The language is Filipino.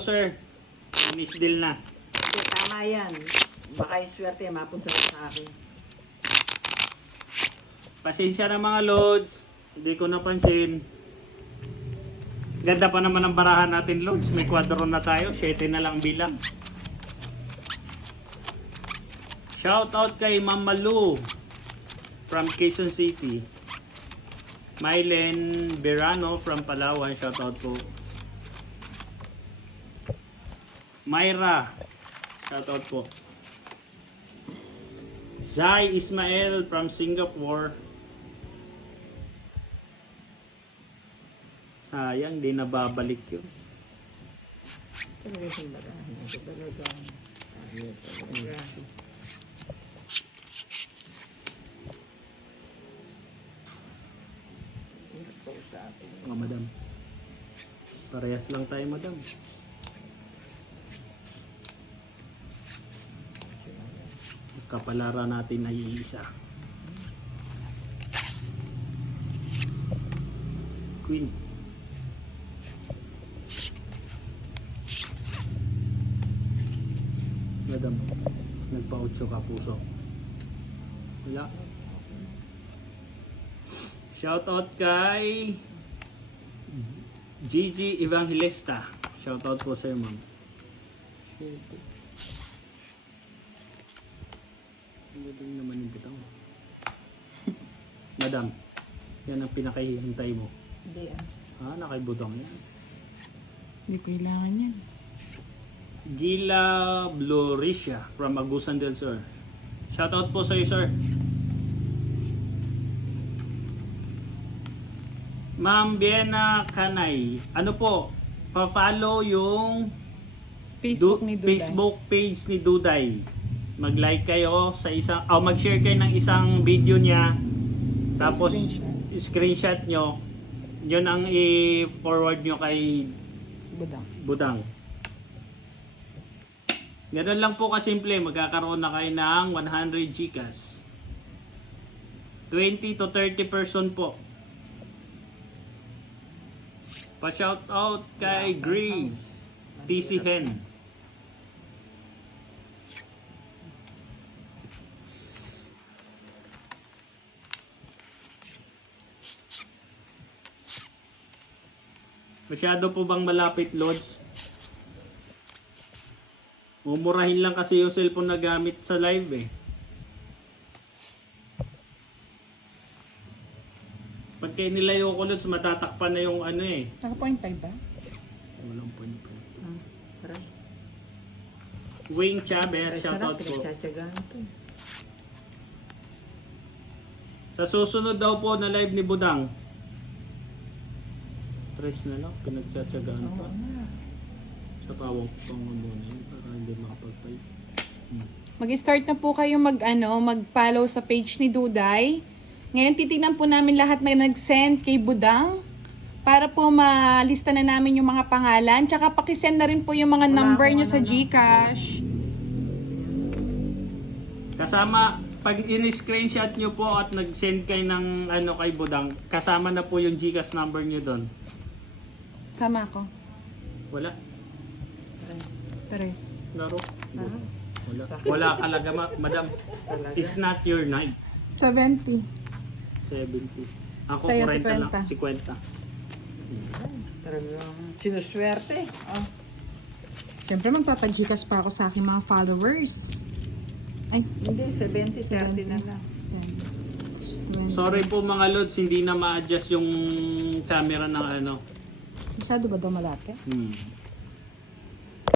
Sir, finish deal na. Hindi, tama yan. Baka yung swerte mapunta na sa akin. Pasensya na mga loads. Hindi ko napansin. Ganda pa naman ang barahan natin, loads. May kwadro na tayo. 7 na lang bilang. Shout out kay Mama Lu from Quezon City. Mylen Berano from Palawan. Shout out po. Myra. Shout out po. Zai Ismail from Singapore. Sayang, di nababalik yun. Talaga yung barahan. Talaga. Oh, madam. Parehas lang tayo, madam. Kapalara natin ay isa. Queen. Madam, nagpa-8 ka puso. Wala. Shout out kay Gigi Evangelista. Shout out po sa'yo, ma'am. Galing naman yung butang. Madam, yan ang pinakahihintay mo. Hindi Ah, nakaibutang yan. Hindi kailangan yan. Gila Bloricia from Agusan del Sur. Shout out po sa'yo, sir. Ma'am Biena Kanay. Ano po? Pa-follow yung Facebook ni Duday. Facebook page ni Duday. Mag-like kayo sa isang mag-share kayo ng isang video niya. Tapos screenshot nyo. Yun ang i-forward nyo kay Budang. Budang. Ganun lang po kasimple. Magkakaroon na kayo ng 100 Gcash. 20 to 30 person po. Pa-shout out kay Gree TC Hen. Masyado po bang malapit, Lods? Mumurahin lang kasi yung cellphone na gamit sa live eh. Pagka nilayo ko, Lods, matatakpan na yung ano eh. Naka 0.5 ba? Walang point po. Rice. Wing Chavez, Rice shout na out po. pinagtsatsagaan ito. Sa susunod daw po na live ni Budang. Tres na lang, pinagtsatsagaan pa. Sa tawag pang muna yun para hindi makapag-type. Mag-start na po kayo mag-follow sa page ni Duday. Ngayon titignan po namin lahat na nag-send kay Budang para po malista na namin yung mga pangalan. Tsaka pakisend na rin po yung mga number nyo sa GCash. Kasama, pag in-screenshot nyo po at nag-send kayo ng kay Budang, kasama na po yung GCash number nyo doon. Sama ako. Wala. Rice. Tres. Laro. Ah. Wala. Wala kalaga, madam. Talaga. It's not your night. 70. 70. Ako Sa'yo, 40 lang. 50. 50. Talagang sinuswerte. Oh. Siyempre magpapa-GCash pa ako sa aking mga followers. Ay, Hindi, 70, 30 na lang. Sorry po mga lods, hindi na ma-adjust yung camera ng masyado ba daw malaki?